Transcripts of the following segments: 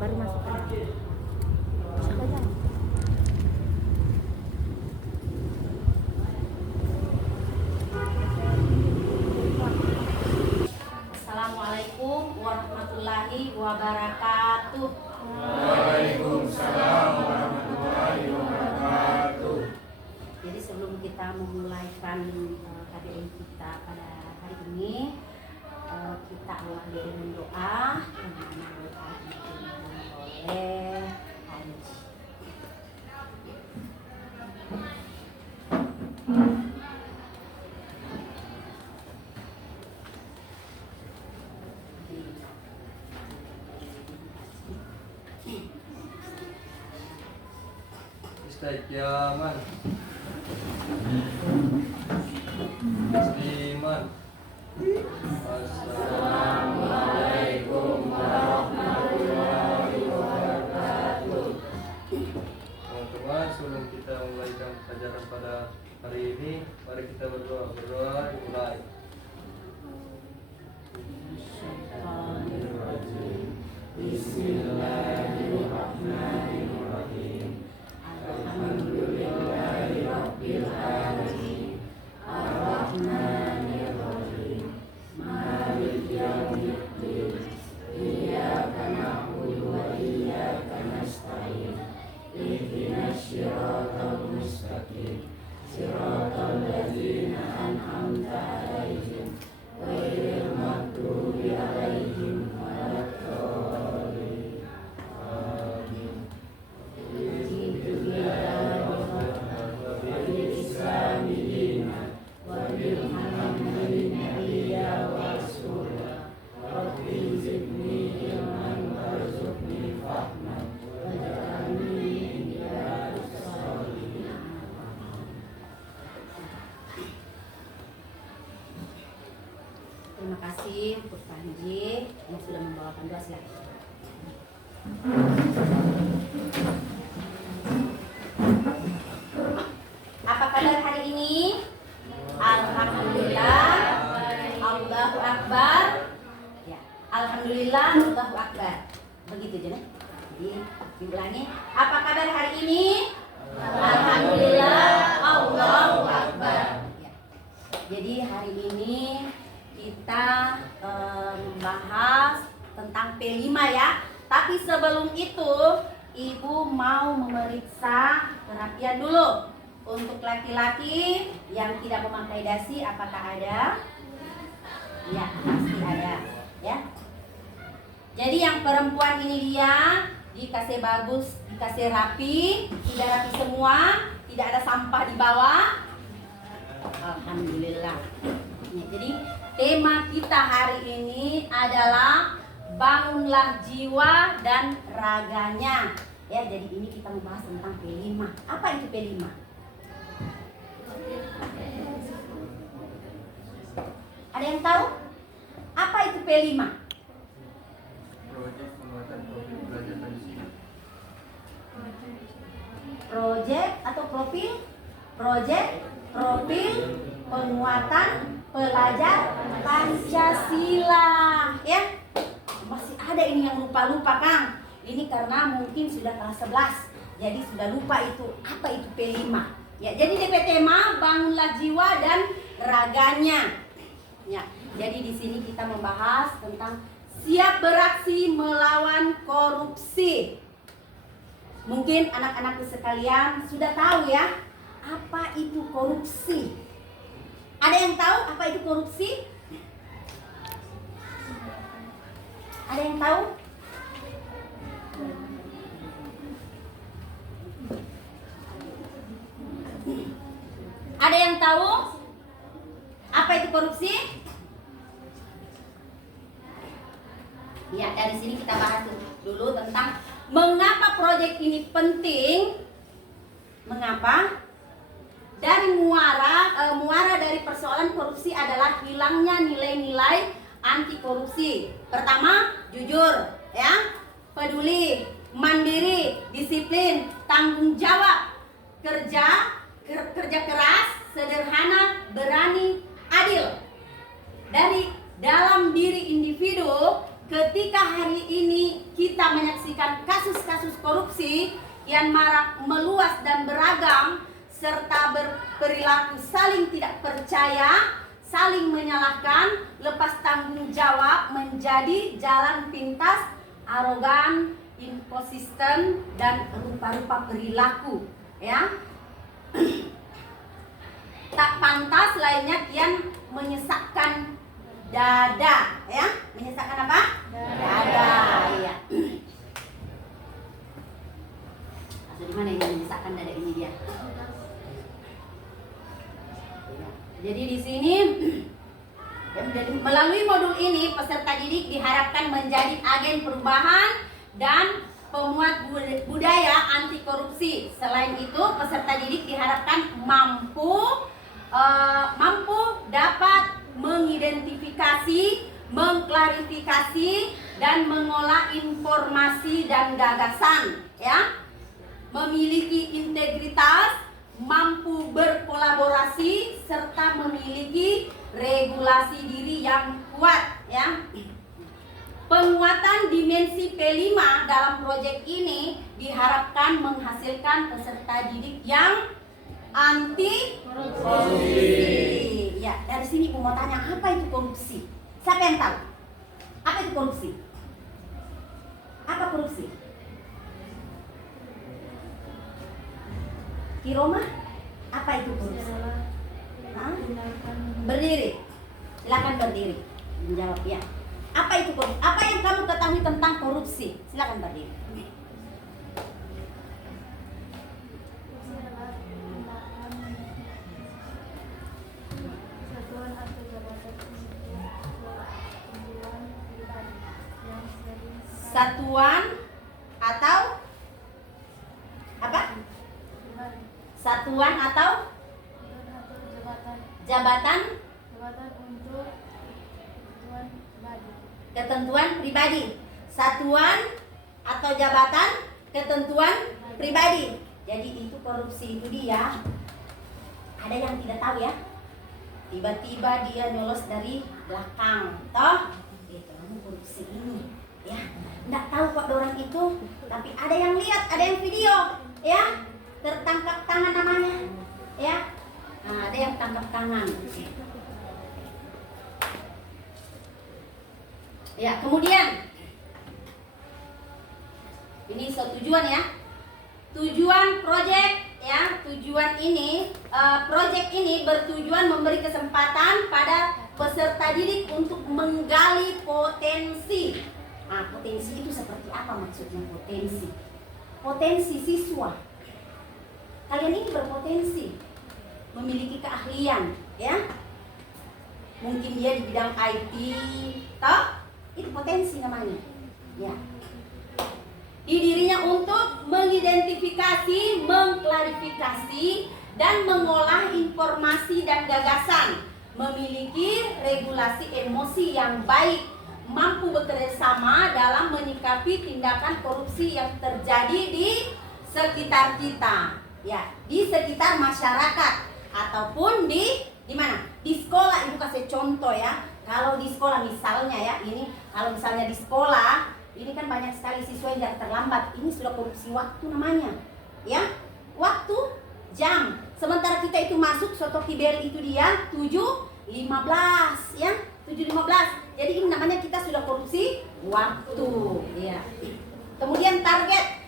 baru masuk ke dalam. Apa ya? Assalamualaikum warahmatullahi wabarakatuh. Waalaikumsalam warahmatullahi wabarakatuh. Jadi sebelum kita memulai KBM kita pada hari ini, kita awali dengan doa. Dengan doa dipimpin oleh Haji. Istiqamah, musliman. Assalamualaikum warahmatullahi wabarakatuh. Teman-teman, sebelum kita memulaikan pelajaran pada hari ini, mari kita berdoa. Dimulai. Bismillahirrahmanirrahim. Alhamdulillahirabbil alamin. Arrahmanirrahim. Maliki yaumiddin. Iyyaka na'budu wa iyyaka nasta'in. Ihdinas siratal mustaqim. Siratal ladzina an'amta 'alaihim ghairil maghdubi 'alaihim waladdallin. Amin. Terima kasih untuk Pak Haji yang sudah membawakan doa. Silakan. Apa kabar hari ini? Alhamdulillah. Allahu Akbar. Ya, Alhamdulillah, Allahu Akbar. Begitu aja nih. Jadi diulangi. Apa kabar hari ini? Alhamdulillah, Allahu Akbar. Ya. Jadi hari ini kita membahas tentang P5 ya. Tapi sebelum itu Ibu mau memeriksa kerapian dulu. Untuk laki-laki yang tidak memakai dasi, apakah ada? Ya, pasti ada ya. Jadi yang perempuan ini dia dikasih bagus, dikasih rapi, sudah rapi semua, tidak ada sampah di bawah. Alhamdulillah. Ya, jadi tema kita hari ini adalah bangunlah jiwa dan raganya. Ya, jadi ini kita membahas tentang P5. Apa itu P5? Ada yang tahu? Apa itu P5? Proyek penguatan profil belajar Pancasila. Proyek atau profil? Proyek profil penguatan pelajar Pancasila. Ya, masih ada ini yang lupa-lupa Kang. Ini karena mungkin sudah kelas 11, jadi sudah lupa itu apa itu P5. Ya, jadi DP tema bangunlah jiwa dan raganya. Ya, jadi di sini kita membahas tentang siap beraksi melawan korupsi. Mungkin anak-anakku sekalian sudah tahu ya apa itu korupsi. Ada yang tahu apa itu korupsi? Ada yang tahu? Ada yang tahu apa itu korupsi? Ya, dari sini kita bahas dulu tentang mengapa proyek ini penting. Mengapa? Dari muara dari persoalan korupsi adalah hilangnya nilai-nilai anti korupsi. Pertama, jujur, ya, peduli, mandiri, disiplin, tanggung jawab, kerja keras, sederhana, berani, adil. Dari dalam diri individu, ketika hari ini kita kita menyaksikan kasus-kasus korupsi yang marak meluas dan beragam, serta berperilaku saling tidak percaya, saling menyalahkan, lepas tanggung jawab menjadi jalan pintas, arogan, inkonsisten, dan rupa-rupa perilaku, ya. Tak pantas lainnya kian menyesakkan dada, ya. Menyesakkan apa? Dada, iya. Di mana ini menyesakkan dada ini dia? Jadi di sini melalui modul ini peserta didik diharapkan menjadi agen perubahan dan pemuat budaya anti korupsi. Selain itu peserta didik diharapkan mampu dapat mengidentifikasi, mengklarifikasi, dan mengolah informasi dan gagasan, ya. Memiliki integritas, mampu berkolaborasi, serta memiliki regulasi diri yang kuat, ya. Penguatan dimensi P5 dalam proyek ini diharapkan menghasilkan peserta didik yang anti korupsi. Ya, dari sini Ibu mau tanya, apa itu korupsi? Siapa yang tahu? Apa itu korupsi? Apa korupsi? Kiroma, apa itu korupsi? Hah? Berdiri. Silakan berdiri. Menjawab ya. Apa itu korupsi? Apa yang kamu ketahui tentang korupsi? Silakan berdiri. Satuan atau apa? Satuan atau jabatan untuk ketentuan pribadi. Satuan atau jabatan ketentuan pribadi. Jadi itu korupsi itu dia. Ada yang tidak tahu ya? Tiba-tiba dia nyolos dari belakang, toh? Itu korupsi ini, ya. Nggak tahu kok orang itu, tapi ada yang lihat, ada yang video, ya. Tertangkap tangan namanya, ya. Nah, ada yang tangkap tangan. Ya, kemudian ini tujuan ya. Tujuan proyek ya, tujuan ini proyek ini bertujuan memberi kesempatan pada peserta didik untuk menggali potensi. Nah, potensi itu seperti apa maksudnya potensi? Potensi siswa. Kalian ini berpotensi memiliki keahlian, ya. Mungkin dia di bidang IT, toh? Itu potensi namanya. Ya. Di dirinya untuk mengidentifikasi, mengklarifikasi, dan mengolah informasi dan gagasan, memiliki regulasi emosi yang baik, mampu bekerja sama dalam menyikapi tindakan korupsi yang terjadi di sekitar kita, ya, di sekitar masyarakat ataupun di mana? Di sekolah. Ibu kasih contoh ya. Kalau di sekolah misalnya ya, ini kalau misalnya di sekolah ini kan banyak sekali siswa yang terlambat. Ini sudah korupsi waktu namanya, ya, waktu, jam. Sementara kita itu masuk sotoki bel itu dia 7.15, ya, 7.15. Jadi ini namanya kita sudah korupsi waktu, ya. Kemudian target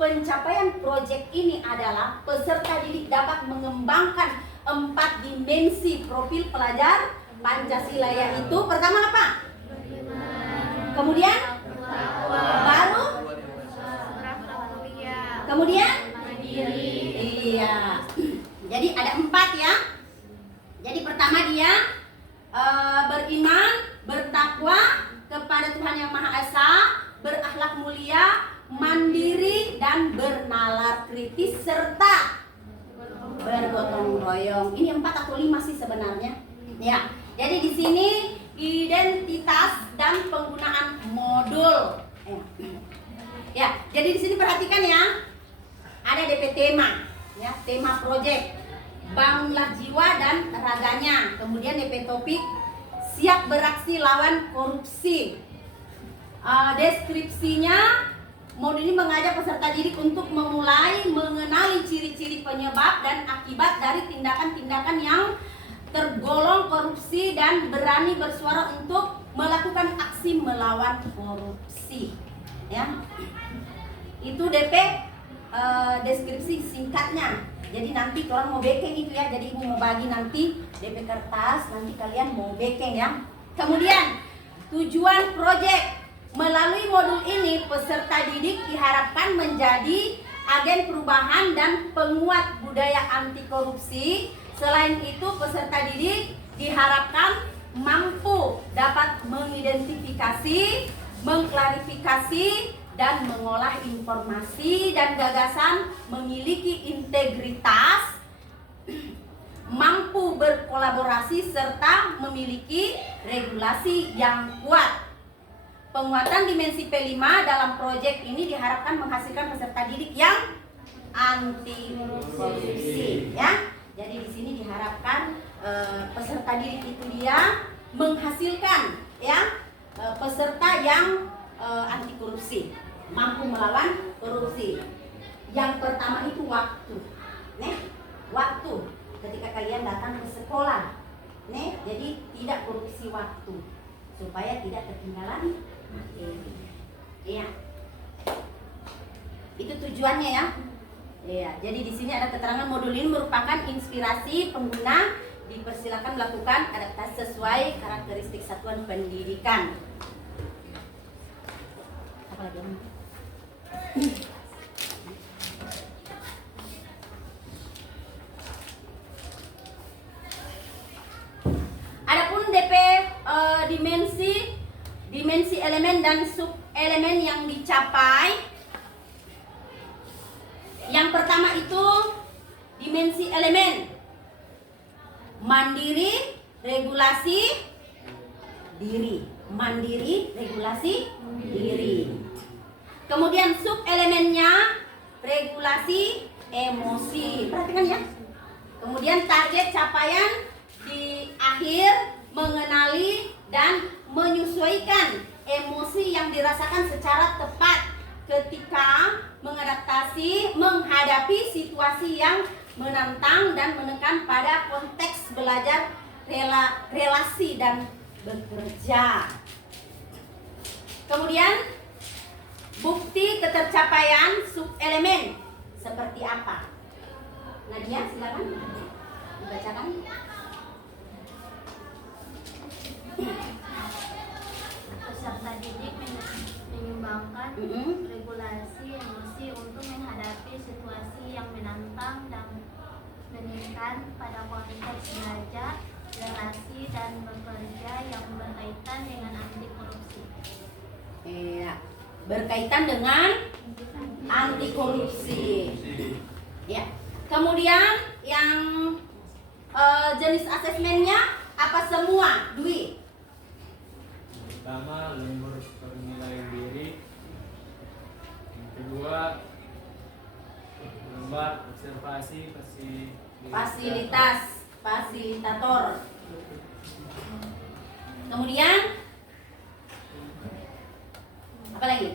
pencapaian proyek ini adalah peserta didik dapat mengembangkan 4 dimensi profil pelajar Pancasila, yaitu pertama apa? Kemudian baru, kemudian iya. Jadi ada 4 ya. Jadi pertama dia beriman, bertakwa kepada Tuhan Yang Maha Esa, berakhlak mulia, mandiri, dan bernalar kritis, serta bergotong royong. Ini 4 atau 5 sih sebenarnya. Ya. Jadi di sini identitas dan penggunaan modul. Ya, jadi di sini perhatikan ya. Ada DP tema, ya, tema proyek. Bangunlah jiwa dan raganya. Kemudian DP topik, siap beraksi lawan korupsi. Deskripsinya, modul ini mengajak peserta didik untuk memulai mengenali ciri-ciri penyebab dan akibat dari tindakan-tindakan yang tergolong korupsi dan berani bersuara untuk melakukan aksi melawan korupsi. Ya, itu DP deskripsi singkatnya. Jadi nanti orang mau backing itu ya. Jadi ibu mau bagi nanti DP kertas, nanti kalian mau backing ya. Kemudian tujuan proyek. Melalui modul ini, peserta didik diharapkan menjadi agen perubahan dan penguat budaya anti korupsi. Selain itu, peserta didik diharapkan mampu dapat mengidentifikasi, mengklarifikasi, dan mengolah informasi dan gagasan, memiliki integritas, mampu berkolaborasi, serta memiliki regulasi yang kuat. Penguatan dimensi P5 dalam proyek ini diharapkan menghasilkan peserta didik yang anti korupsi ya. Jadi di sini diharapkan peserta didik itu dia menghasilkan ya peserta yang anti korupsi, mampu melawan korupsi. Yang pertama itu waktu. Waktu ketika kalian datang ke sekolah. Jadi tidak korupsi waktu supaya tidak ketinggalan. Iya. Itu tujuannya ya. Iya, jadi di sini ada keterangan modul ini merupakan inspirasi pengguna, dipersilakan melakukan adaptasi sesuai karakteristik satuan pendidikan. Apa lagi? Adapun DP dimensi elemen dan sub elemen yang dicapai. Yang pertama itu dimensi elemen mandiri, regulasi, diri. Mandiri, regulasi, diri. Kemudian sub elemennya regulasi, emosi. Perhatikan ya. Kemudian target capaian di akhir mengenali dan menyesuaikan emosi yang dirasakan secara tepat ketika menghadapi situasi yang menantang dan menekan pada konteks belajar, relasi dan bekerja. Kemudian bukti ketercapaian subelemen seperti apa? Nadia silakan dibacakan. Peserta didik menyumbangkan regulasi emosi untuk menghadapi situasi yang menantang dan meningkat pada konteks belajar, relasi, dan bekerja yang berkaitan dengan anti korupsi. Iya, berkaitan dengan anti korupsi. Ya. Kemudian yang jenis asesmennya apa semua? Dwi. Pertama, lembur penilaian diri. Yang kedua, lomba observasi fasilitator. Kemudian apa lagi?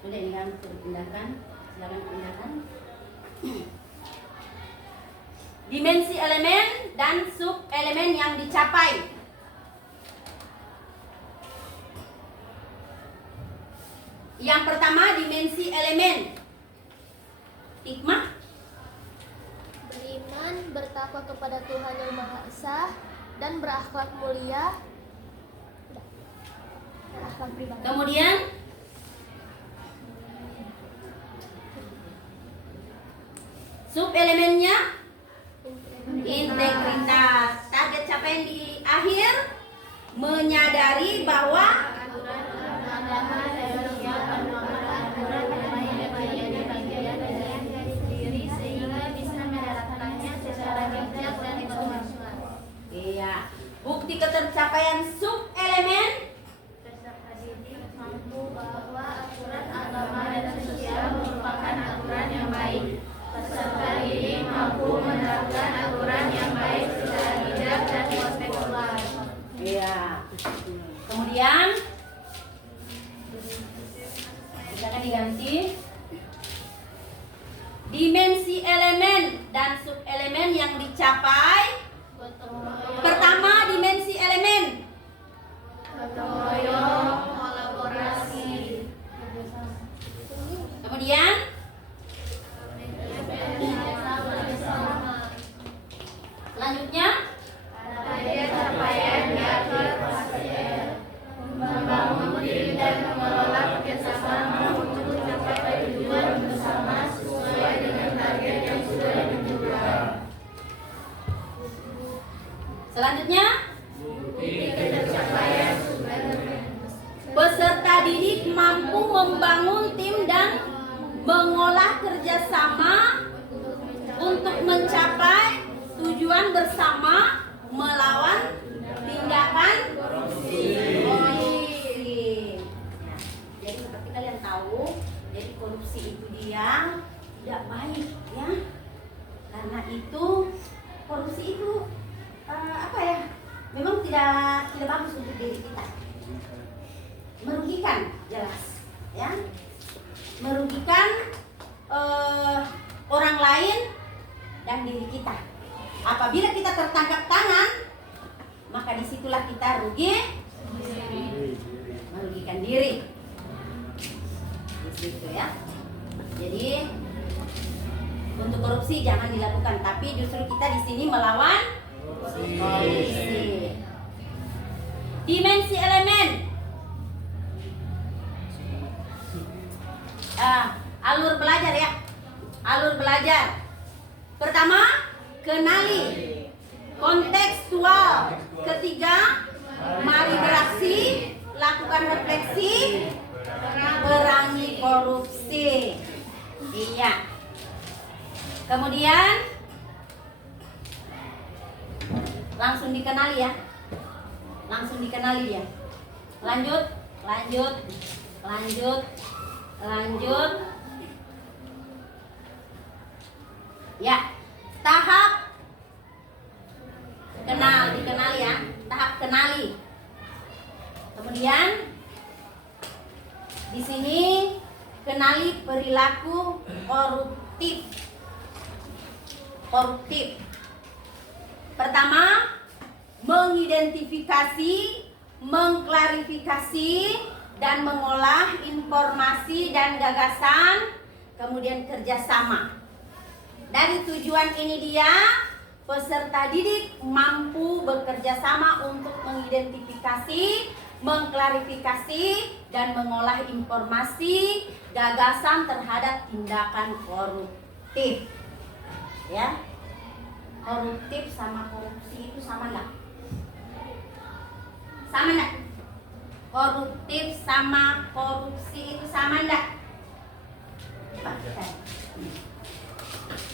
Udah ini kan pindahkan, silakan pindahkan. Dimensi elemen dan sub elemen yang dicapai. Yang pertama dimensi elemen. Hikmah. Beriman, bertakwa kepada Tuhan Yang Maha Esa, dan berakhlak mulia. Berakhlak pribadi. Kemudian sub elemennya integritas. Target capaian di akhir menyadari bahwa iya, bukti ketercapaian sub elemen peserta didik mampu bahwa aturan agama dan sosial merupakan aturan yang baik. Peserta didik mampu menerapkan aturan yang baik secara bijak dan kontekstual. iya. Kemudian kita akan diganti dimensi elemen dan subelemen yang dicapai. Pertama, dimensi elemen. Gotong royong, kolaborasi. Kemudian selanjutnya Target capaian diatur pasien, membangun tim dan mengelola kerjasama untuk mencapai tujuan bersama sesuai dengan target yang sudah ditentukan. selanjutnya Capaian peserta didik mampu membangun tim dan mengolah kerjasama untuk mencapai tujuan bersama melawan tindakan korupsi. Jadi seperti kalian tahu, jadi korupsi itu dia tidak baik ya. Karena itu korupsi itu apa ya? Memang tidak bagus untuk diri kita. Merugikan jelas ya. Merugikan orang lain dan diri kita. Apabila kita tertangkap tangan, maka disitulah kita rugi, merugikan diri. Di situ ya. Jadi untuk korupsi jangan dilakukan, tapi justru kita di sini melawan korupsi. Dimensi elemen. Alur belajar ya. Alur belajar. Pertama, kenali kontekstual. Ketiga, mari beraksi, lakukan refleksi, perangi korupsi. Iya. Kemudian langsung dikenali ya. Langsung dikenali ya. Lanjut. Ya, tahap dikenali ya, tahap kenali. Kemudian di sini kenali perilaku koruptif. Pertama, mengidentifikasi, mengklarifikasi dan mengolah informasi dan gagasan, kemudian kerjasama. Dari tujuan ini dia, peserta didik mampu bekerja sama untuk mengidentifikasi, mengklarifikasi, dan mengolah informasi, gagasan terhadap tindakan koruptif. Ya, koruptif sama korupsi itu sama enggak? Sama enggak? Koruptif sama korupsi itu sama enggak?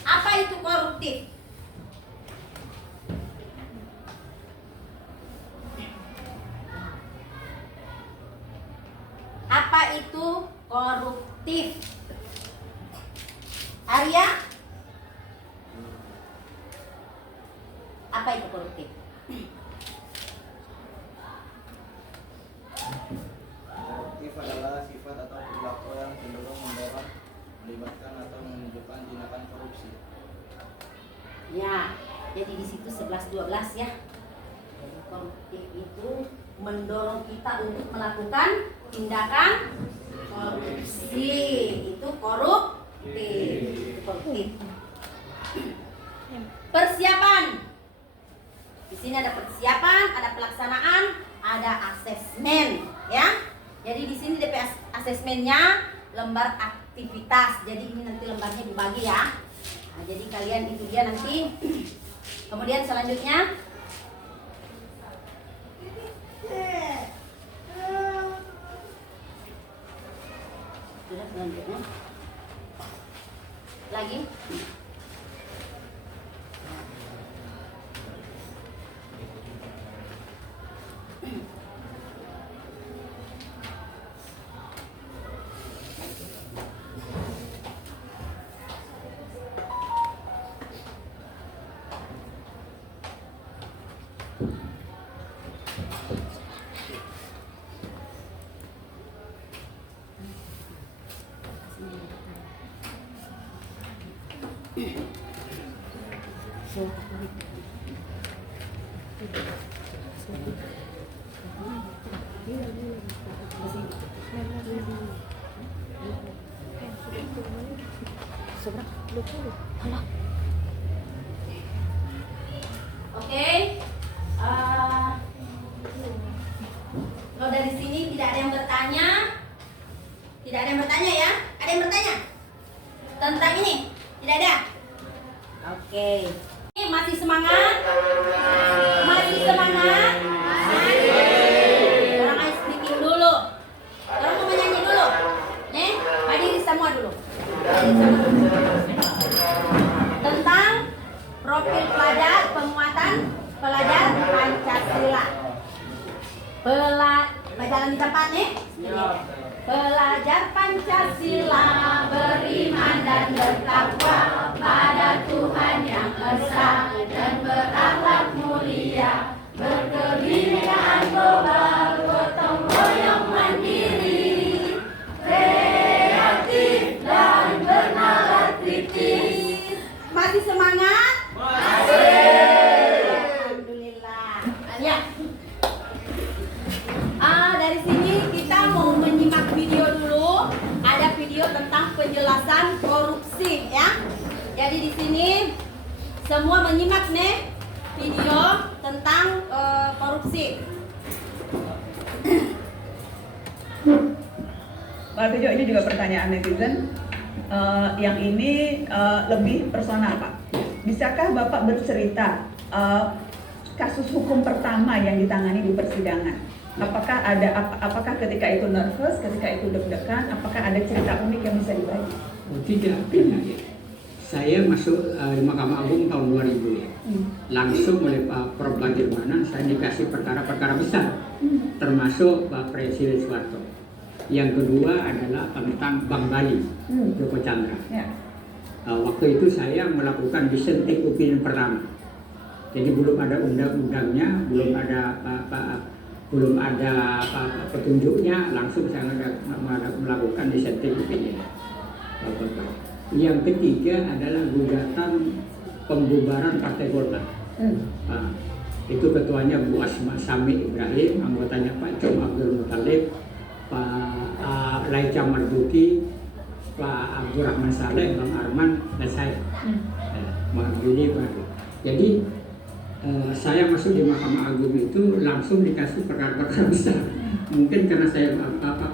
Apa itu koruptif? Apa itu koruptif? Arya? Apa itu koruptif? Koruptif adalah sifat atau perilaku yang cenderung mendorong, melibatkan atau menunjukkan tindakan korupsi. Ya, jadi di situ 11-12 ya. Jadi koruptif itu mendorong kita untuk melakukan tindakan korupsi. Itu koruptif. Persiapan. Di sini ada persiapan, ada pelaksanaan, ada asesmen, ya. Jadi di sini DP asesmennya lembar aktivitas. Jadi ini nanti lembarnya dibagi ya. Nah, jadi kalian itu dia nanti. Kemudian selanjutnya sudah selanjutnya lagi. Oke. Kalau dari sini tidak ada yang bertanya. Tidak ada yang bertanya ya? Ada yang bertanya? Tentang ini? Tidak ada? Oke. Ini masih semangat? Masih semangat? Orang ice speaking dulu. Orang mau menyanyi dulu. Nih, berdiri semua dulu. Berdiri semua dulu. Tentang profil pelajar penguatan pelajar Pancasila. Pelajaran di tempat nih. Pelajar Pancasila beriman dan bertakwa pada Tuhan yang esa dan berakhlak mulia, berkebinekaan global, gotong royong mandiri, kreatif dan bernalar kritis. Masih semangat? Alhamdulillah. Ya. Dari sini kita mau menyimak video dulu. Ada video tentang penjelasan korupsi ya. Jadi di sini semua menyimak nih video tentang korupsi. Pak Bejo, ini juga pertanyaan netizen. Yang ini lebih personal, Pak. Bisakah Bapak bercerita kasus hukum pertama yang ditangani di persidangan? Apakah ketika itu nervous, ketika itu deg-degan, apakah ada cerita unik yang bisa dibagi? Oh, tidak, ya. Saya masuk di Mahkamah Agung tahun 2000 ya. Langsung oleh Pak Prof. Bagirmanan saya dikasih perkara-perkara besar, termasuk Pak Presiden Soeharto. Yang kedua adalah tentang Bank Bali, Joko Chandra. Ya. Waktu itu saya melakukan dissenting opinion pertama. Jadi belum ada undang-undangnya, belum ada petunjuknya, langsung saya melakukan dissenting opinion. Yang ketiga adalah gugatan pembubaran Partai Golkar. Itu ketuanya Bu Asma Sami Ibrahim, anggotanya Pak Com Abdul Muttalib, Pak Laica Marzuki, Pak Abdurrahman Saleh, Bang Arman, dan saya. Jadi saya masuk di Mahkamah Agung itu langsung dikasih perkara-perkara besar. Mungkin karena saya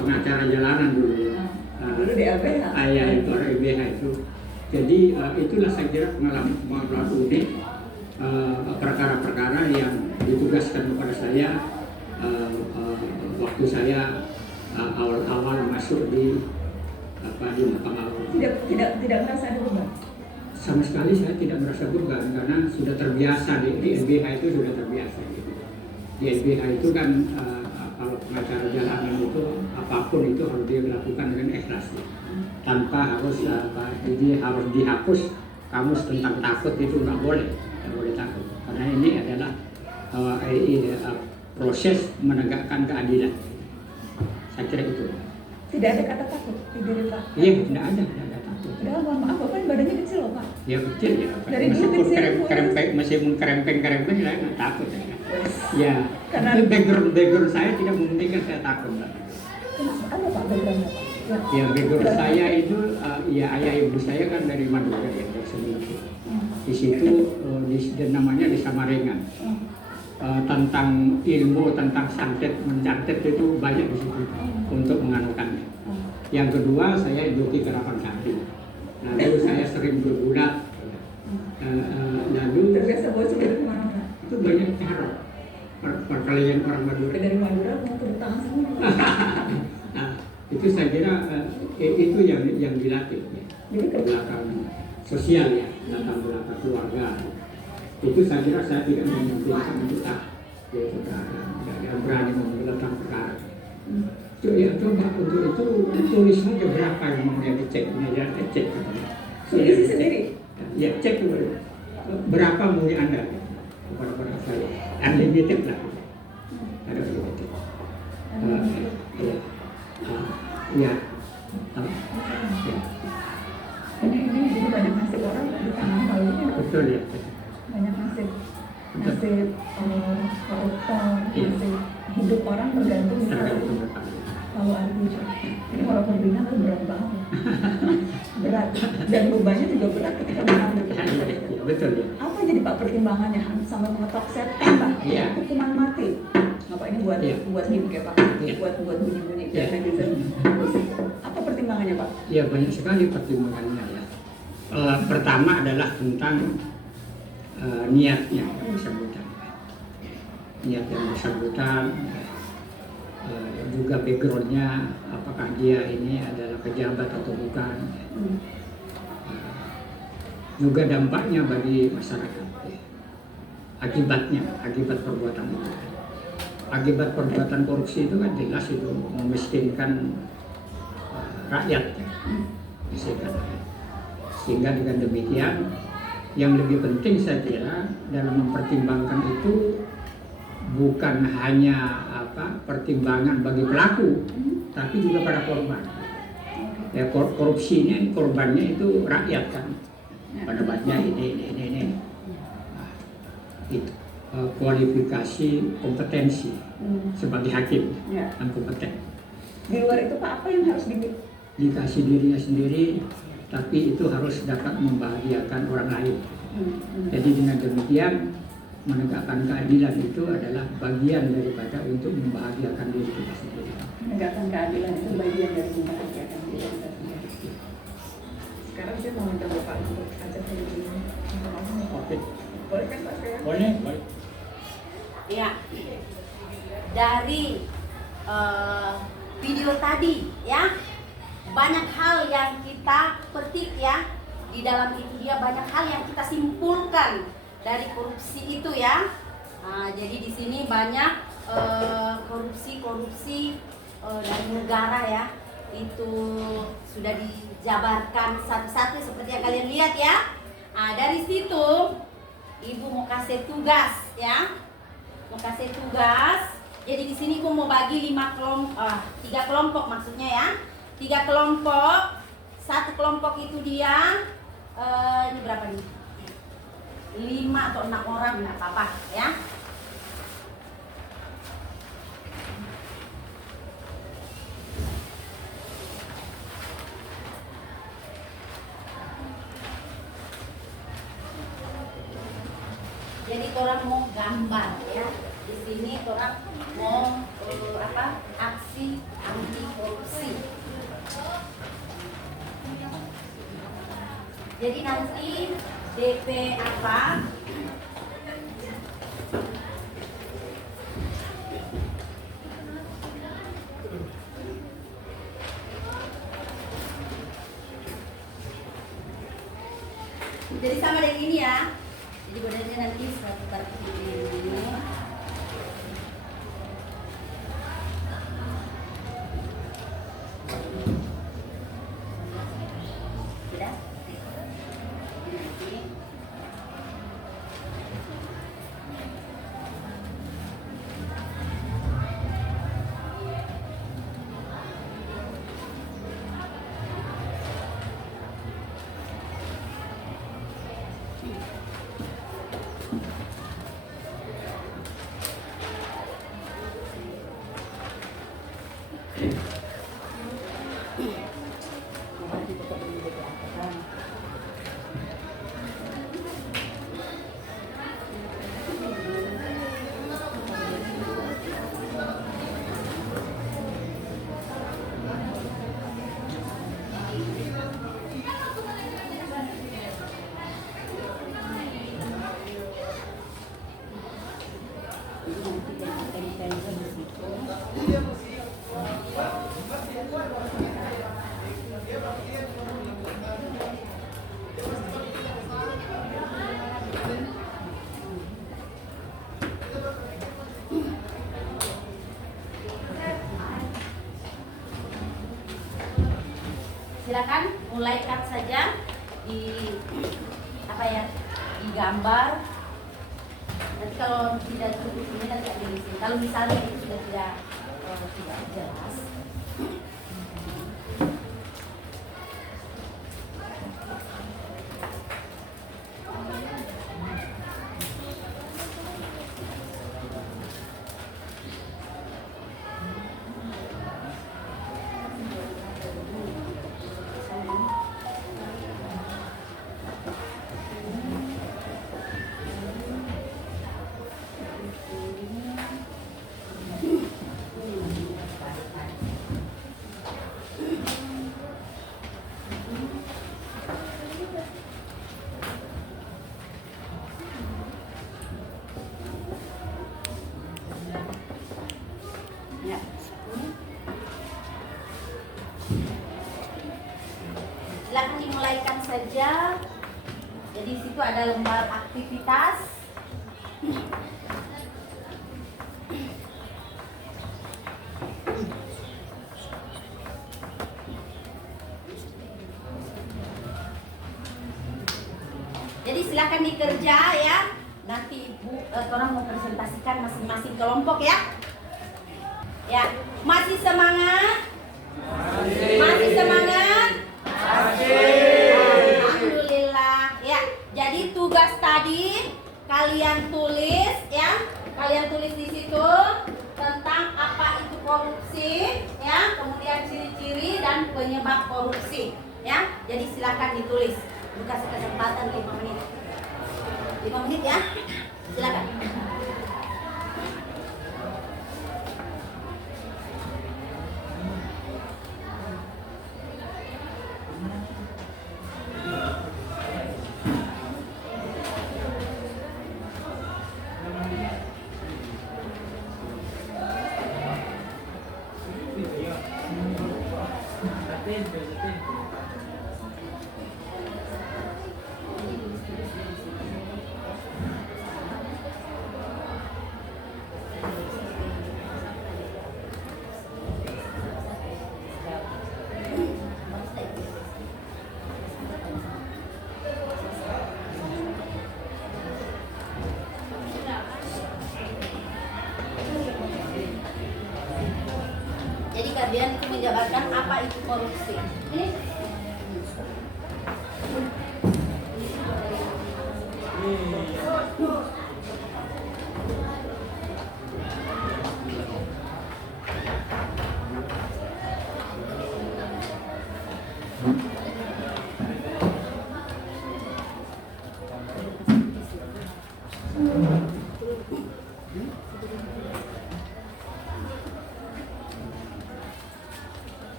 pengacara jalanan dulu ya. Dulu di LBH. Ya, itu orang LBH itu. Jadi itulah saya kira pengalaman unik, perkara-perkara yang ditugaskan kepada saya waktu saya awal-awal masuk di Mahkamah Agung. Tidak merasa ada beban? Sama sekali saya tidak merasa beban karena sudah terbiasa di LBH itu sudah terbiasa gitu. Di LBH itu kan kalau pengacara jalanan itu apapun itu harus dia lakukan dengan ikhlas ya. Tanpa harus jadi harus dihapus kamus tentang takut itu nggak boleh takut karena ini adalah proses menegakkan keadilan. Saya kira itu. Tidak ada kata takut di diri Pak? Iya, tidak ada takut. Padahal mohon maaf, Bapak badannya kecil loh Pak. Ya kecil ya. Dari dulu kecil. Masih kerempeng ya nggak takut ya. Ya, Karena background saya tidak memungkinkan saya takut. Kenapa? Apa Pak backgroundnya Pak? Ya background saya itu ya ayah ibu saya kan dari Madura ya, dari Semarang. Di situ namanya di Samaringan. Tentang ilmu tentang mencantet itu banyak di situ untuk menganukannya. Yang kedua saya joki karapan sapi. Lalu saya sering bergulat. Lalu terbiasa bawa sepeda kemana-mana. itu banyak teror. Perkelahian orang Madura. Dari Madura mau turun tangan semua. Nah, itu saya kira itu yang dilatih. Ya. Jadi belakang sosial ya, belakang keluarga. Itu saya kira saya tidak memungkinkan untuk berani memulangkan perkara. Ya coba untuk itu tulis saja berapa yang mau dia dicek, cek. Tulis sendiri. Ya cek berapa murni Anda kepada saya, unlimited lah. Ada unlimited. Ya. Ini jadi banyak nasib orang di tangan hal ini. Betul ya. Banyak nasib koruptor, nasib hidup orang tergantung tergantung kepada kalau ada hujan. Ini walaupun ringan tapi berat banget. Berat dan bebannya juga berat ketika mengambil. ya, betul ya. Apa jadi Pak pertimbangannya sampai mengetok setting Pak? Iya. Hukuman mati. Apa ini buat Iya. buat gimmick ya Pak? Iya. Buat bunyi-bunyi Iya. netizen. Apa pertimbangannya Pak? Ya banyak sekali pertimbangannya ya. Pertama adalah tentang niatnya yang bersangkutan. Niat yang bersangkutan, juga backgroundnya, apakah dia ini adalah pejabat atau bukan. Juga dampaknya bagi masyarakat. Ya. Akibat perbuatan itu. Akibat perbuatan korupsi itu kan jelas itu memiskinkan rakyat. Ya. Miskinkan rakyat. Sehingga dengan demikian yang lebih penting saya kira dalam mempertimbangkan itu bukan hanya pertimbangan bagi pelaku, tapi juga pada korban. Ya, korupsi ini korbannya itu rakyat kan, pada batnya ini. Nah, itu kualifikasi kompetensi sebagai hakim Ya. yang kompeten. Di luar itu Pak apa yang harus Dikasih dirinya sendiri, tapi itu harus dapat membahagiakan orang lain. Jadi dengan demikian menegakkan keadilan itu adalah bagian daripada untuk membahagiakan diri kita sendiri. menegakkan keadilan itu bagian dari membahagiakan diri kita sendiri. Sekarang saya mau minta Bapak untuk ajak saya dulu. Oke, Boleh kan Pak saya? boleh. Ya, dari video tadi ya, banyak hal yang kita petik ya, di dalam itu dia banyak hal yang kita simpulkan dari korupsi itu ya. Nah, jadi di sini banyak korupsi dari negara ya, itu sudah dijabarkan satu-satu seperti yang kalian lihat ya. Nah, dari situ Ibu mau kasih tugas ya, mau kasih tugas. Jadi di sini Ibu mau bagi 3 kelompok maksudnya ya, 3 kelompok. Satu kelompok itu dia ini berapa nih? 5 atau 6 orang, nggak apa-apa ya. Jadi orang mau gambar ya. Di sini orang mau aksi anti korupsi. Jadi nanti DP apa? Jadi sama dengan ini ya. Jadi badannya nanti 100 ini. Sudah? Nanti. Silakan mulai cut saja di digambar. Nanti kalau tidak cukup ini nanti ada di sini. Kalau misalnya itu sudah tidak jelas. Ya. Silakan dimulaikan saja. Jadi di situ ada lembar aktivitas. Jadi silakan dikerja ya. Nanti Ibu orang mau presentasikan masing-masing kelompok ya. Ya, masih semangat? Masih semangat? Alhamdulillah ya. Jadi tugas tadi kalian tulis ya. Kalian tulis di situ tentang apa itu korupsi ya, kemudian ciri-ciri dan penyebab korupsi ya. Jadi silakan ditulis. Dikasih kesempatan 5 menit. 5 menit ya. Silakan. Jadi kalian itu menjabarkan apa itu korupsi. Ini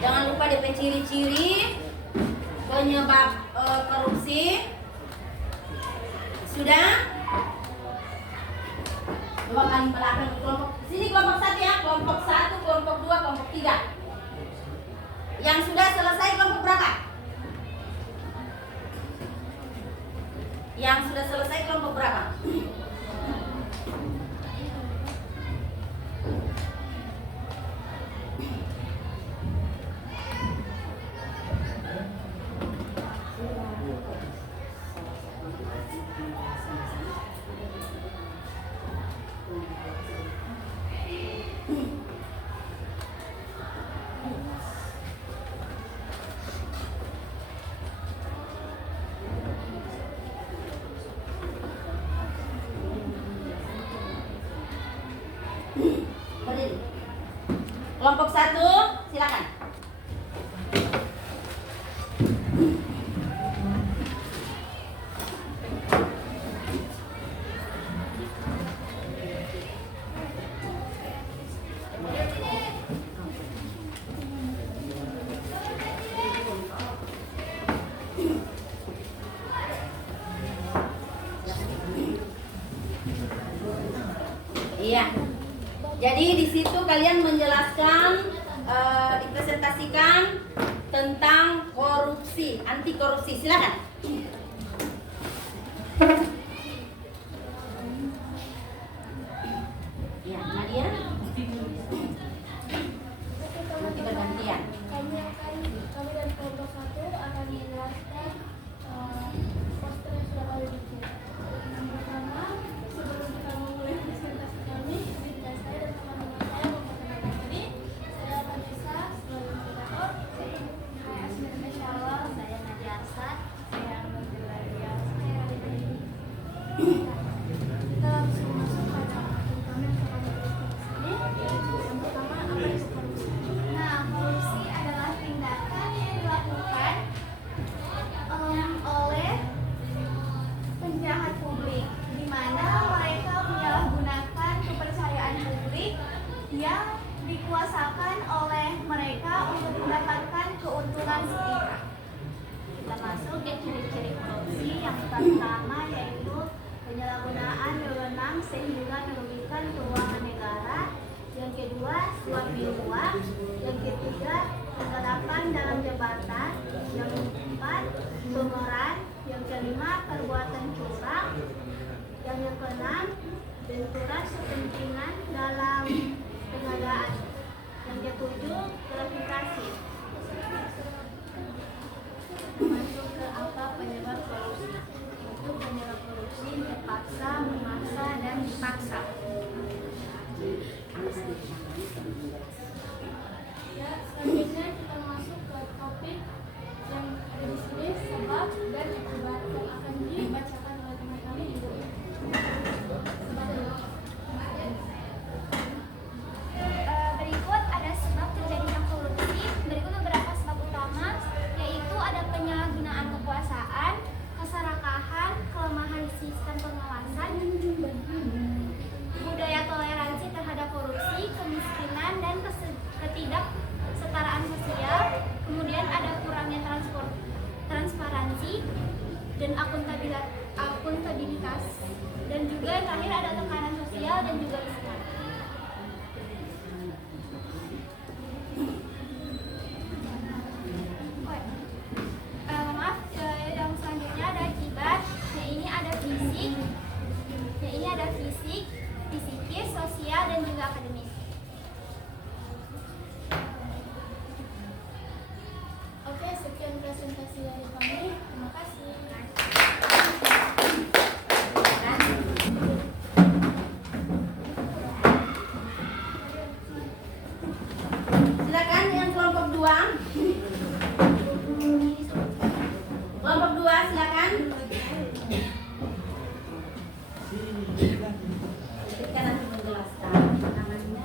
jangan lupa DP ciri-ciri penyebab korupsi. Sudah? Coba paling belakang kelompok sini, kelompok 1 ya, kelompok 1, kelompok 2, kelompok 3. Yang sudah selesai kelompok berapa? Yang sudah selesai kelompok berapa? Kelompok 1, silakan. Iya. Jadi di situ kalian menjelaskan, dipresentasikan tentang korupsi, anti korupsi. Silakan. Ya, Nadia. Nanti bergantian. Kami dari kelompok 1 akan menjelaskan poster yang sudah kami bikin. Yang pertama, sebelum kita memulai presentasi kami, izinkan saya dan teman-teman saya memperkenalkan diri. Saya Vanessa, sebagai moderator. Hai, assalamualaikum warahmatullahi wabarakatuh. Saya Nadia Arsad. Saya anggota dari saya Raditya. Kita langsung masuk pada utama yang akan kita sini. Yang pertama, apa itu korupsi? Nah, korupsi adalah tindakan yang dilakukan oleh penjahat publik, di mana mereka menyalahgunakan kepercayaan publik yang dikuasakan oleh mereka untuk mendapatkan keuntungan sepihak. Kita masuk ke ciri-ciri korupsi. Yang pertama yaitu penyalahgunaan wewenang sehingga merugikan keuangan negara. Yang kedua, suap menyuap. Yang ketiga, penggelapan dalam jabatan. Yang keempat, pemeran. Yang kelima, perbuatan curang. Yang keenam, benturan kepentingan dalam pengadaan. Yang ketujuh, gratifikasi. Masuk ke apa penyebab korupsi? Itu penyebab korupsi terpaksa, memaksa, dan dipaksa. Ya, selanjutnya kita masuk ke topik yang ada di sini, sebab dan akibat, yang akan dibacakan oleh teman kami Ibu. Berikut ada sebab terjadinya korupsi. Berikut beberapa sebab utama, yaitu ada penyalahgunaan kekuasaan, keserakahan, kelemahan sistem pengawasan, budaya toleransi terhadap korupsi, kemiskinan, dan ketidaksetaraan sosial. Kemudian ada kurangnya transparansi dan akuntabilitas. Dan juga yang terakhir ada tekanan sosial dan juga risiko. Yang selanjutnya ada akibat. Ini ada fisik, psikis, sosial, dan juga akademis. Oke, sekian presentasi dari kami. Terima kasih. Silakan yang kelompok 2. Kelompok 2, silakan. Kita nanti menjelaskan namanya.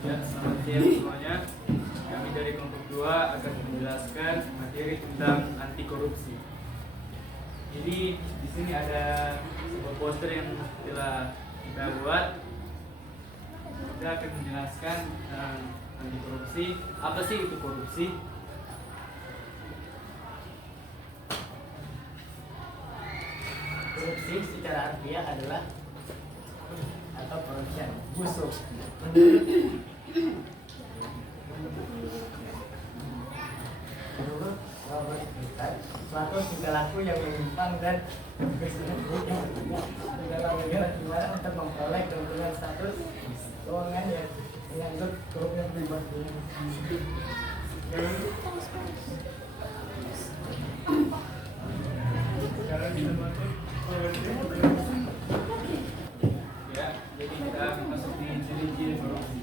Ya, selamat siang semuanya. Kami dari kelompok 2 akan menjelaskan materi tentang anti korupsi. Jadi di sini ada sebuah poster yang telah kita buat. Kita akan menjelaskan tentang anti korupsi. Apa sih itu korupsi? korupsi secara harfiah adalah atau corruption, busuk. Menurut Robert Pittman, suatu tingkah laku yang menyimpang dan dalam negara dimana untuk memperoleh keuntungan status keuangan yang menyangkut korupsi pribadi. Sekarang kita masuk ya, jadi kita masuk di ciri-ciri korupsi.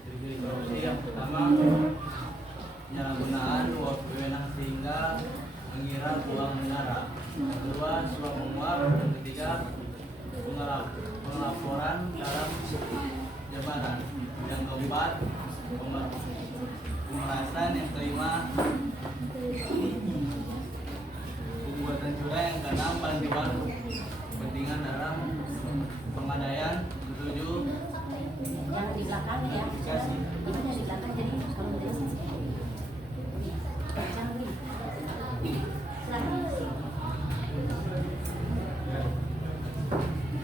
Ciri-ciri korupsi yang pertama, penyalahgunaan wewenang sehingga mengira uang negara. Yang kedua, suap menguap. Yang ketiga, pengelaporan dalam jabatan. Yang keempat, pemerasan. Yang kelima, pembuatan curang. Yang keenam, penentuan kepentingan dalam pengadaian. Ketujuh, Yang di belakang ya. kasih. Itu yang di belakang, jadi kalau mau jelasin sih. Jangan begini. Silakan.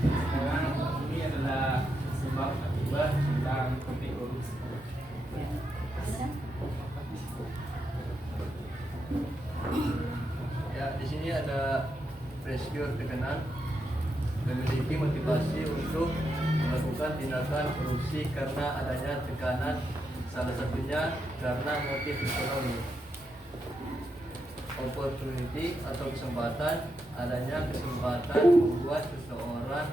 Sekarang ini adalah sebab akibat tentang konflik korupsi. Ya, di sini ada pressure tekanan memiliki motivasi untuk melakukan tindakan korupsi karena adanya tekanan, salah satunya karena motif ekonomi. Opportunity atau kesempatan, adanya kesempatan membuat seseorang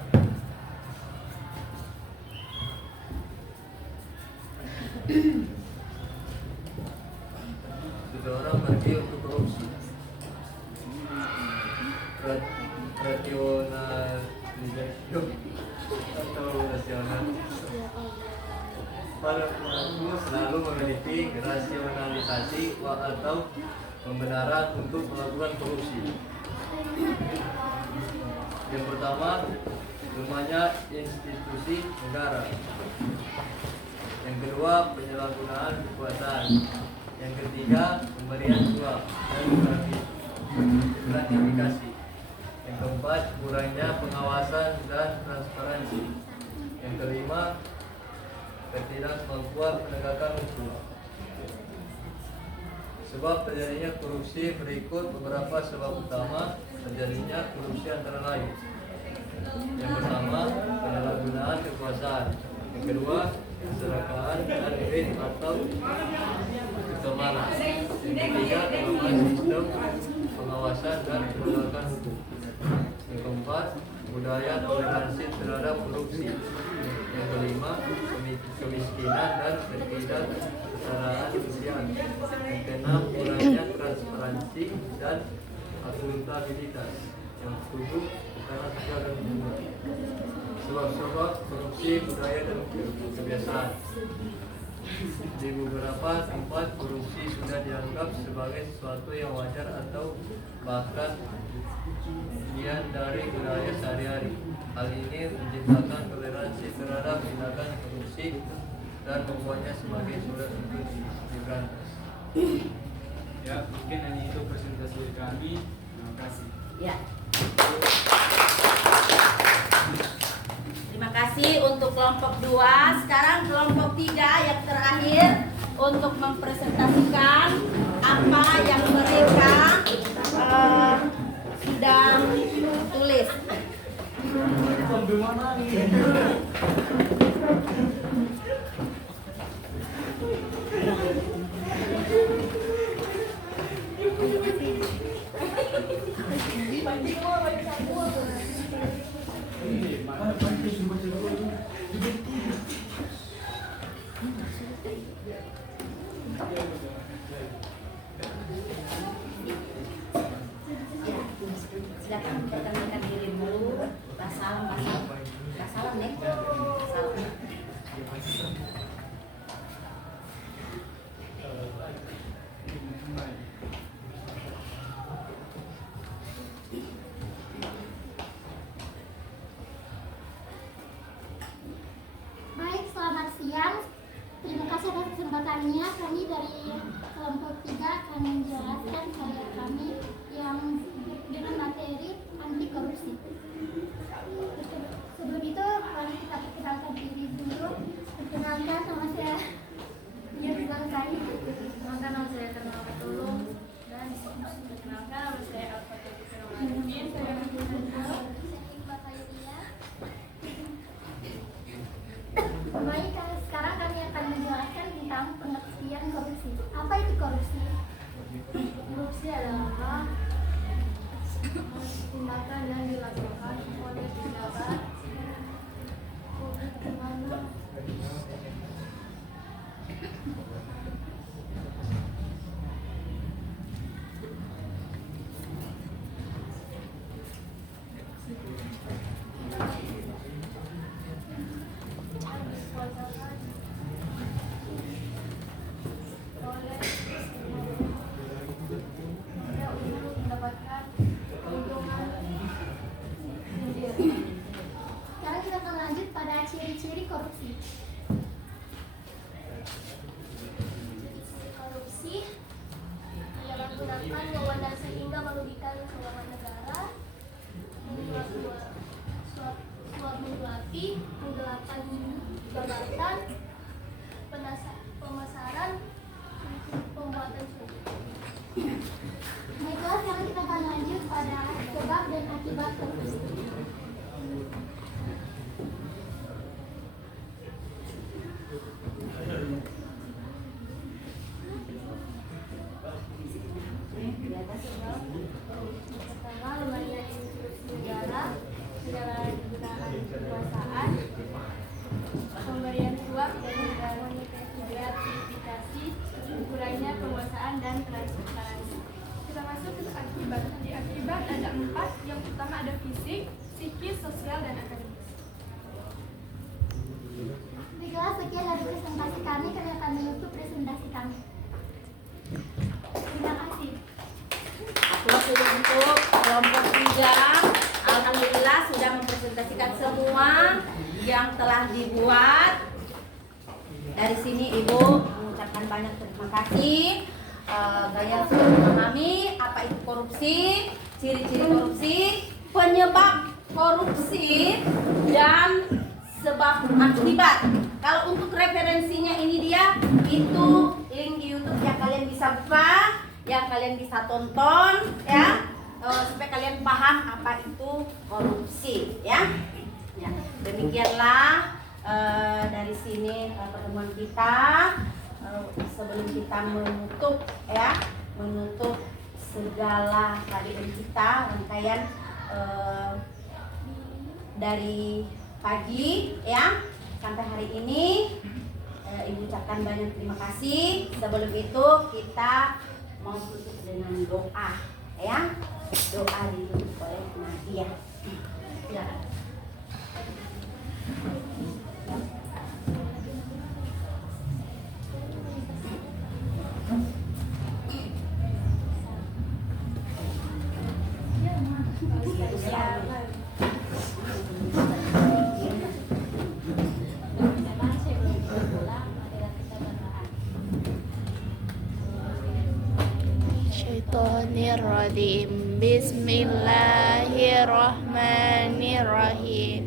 pergi untuk korupsi. Rasionalisasi atau rasional. Para pelaku selalu memiliki rasionalisasi atau pembenaran untuk melakukan korupsi. Yang pertama, lemahnya institusi negara. Yang kedua, penyalahgunaan kekuasaan. Yang ketiga, pemberian suap dan gratifikasi. Yang keempat, kurangnya pengawasan dan transparansi. Yang kelima, ketidakmampuan penegakan hukum. Sebab terjadinya korupsi berikut beberapa sebab utama terjadinya korupsi antara lain. Yang pertama, penyalahgunaan kekuasaan. Yang kedua, keserakahan dan duit atau kemalas. Yang ketiga, kelemahan sistem pengawasan dan penegakan hukum. Yang keempat, budaya toleransi terhadap korupsi. Yang kelima, kemiskinan dan ketidaksetaraan sosial. Yang keenam, kurangnya transparansi dan akuntabilitas. Yang ketujuh, tekanan sosial dan lingkungan. Sebab-sebab korupsi budaya dan kebiasaan. Di beberapa tempat korupsi sudah dianggap sebagai sesuatu yang wajar atau bahkan bagian dari budaya sehari-hari. Hal ini menciptakan toleransi terhadap tindakan korupsi dan membuatnya sebagai surat untuk diberantas. Ya, mungkin hanya itu presentasi dari kami. Terima kasih. Ya. Terima kasih untuk kelompok 2. Sekarang kelompok 3 yang terakhir untuk mempresentasikan apa yang mereka sudah tulis. Silakan perkenalkan diri dulu. Salam nih. Salam. Baik, selamat siang. Terima kasih atas kesempatannya. Kami dari kelompok 3 akan menjelaskan Perkenalkan, nama saya Al-Fatih Firmanuddin. Saya Baik, sekarang kami akan menjelaskan tentang pengertian korupsi. Apa itu korupsi? Korupsi adalah tindakan yang dilakukan oleh pejabat di mana Sekarang kita akan lanjut pada ciri-ciri korupsi. Korupsi menyalahgunakan wewenang sehingga merugikan keuangan negara, suap menyuapi, penggelapan jabatan, pemasaran, pembuatan surat. Baiklah, sekarang kita akan lanjut pada sebab dan akibat korupsi. pertama, lemahnya institusi negara, penyalahgunaan kekuasaan, pemberian suap dan gratifikasi, kurangnya penguasaan dan transparansi. Kita masuk ke akibat. Di akibat ada 4. Yang pertama ada fisik, psikis, sosial, dan akademis. Baiklah, sekian dari presentasi kami. Kami akan menutup presentasi kami. Terima kasih. Aplaus untuk kelompok 3. Alhamdulillah sudah mempresentasikan semua yang telah dibuat. Dari sini Ibu mengucapkan banyak terima kasih. Kalian sudah memahami apa itu korupsi, ciri-ciri korupsi, penyebab korupsi, dan sebab akibat. Kalau untuk referensinya ini dia, itu link di YouTube yang kalian bisa buka, yang kalian bisa tonton, ya, supaya kalian paham apa itu korupsi, ya. Ya, demikianlah dari sini pertemuan kita. Sebelum kita menutup, ya, menutup segala KDM kita, rangkaian dari pagi, ya, sampai hari ini, Ibu ucapkan banyak terima kasih. Sebelum itu kita mau tutup dengan doa, ya, doa ditutup oleh Nadia. Silakan. Syaitonirrajim. Bismillahirrahmanirrahim.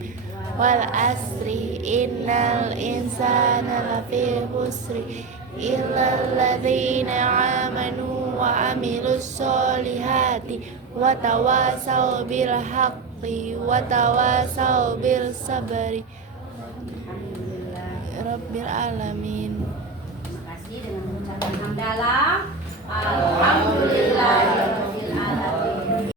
Wal asri innal insana lafi khusri illal ladzina amanu wa amilus solihati wa tawasau bil haqqi wa tawasau bil sabri. Rabbil alamin. Terima kasih dengan mengucapkan hamdalah.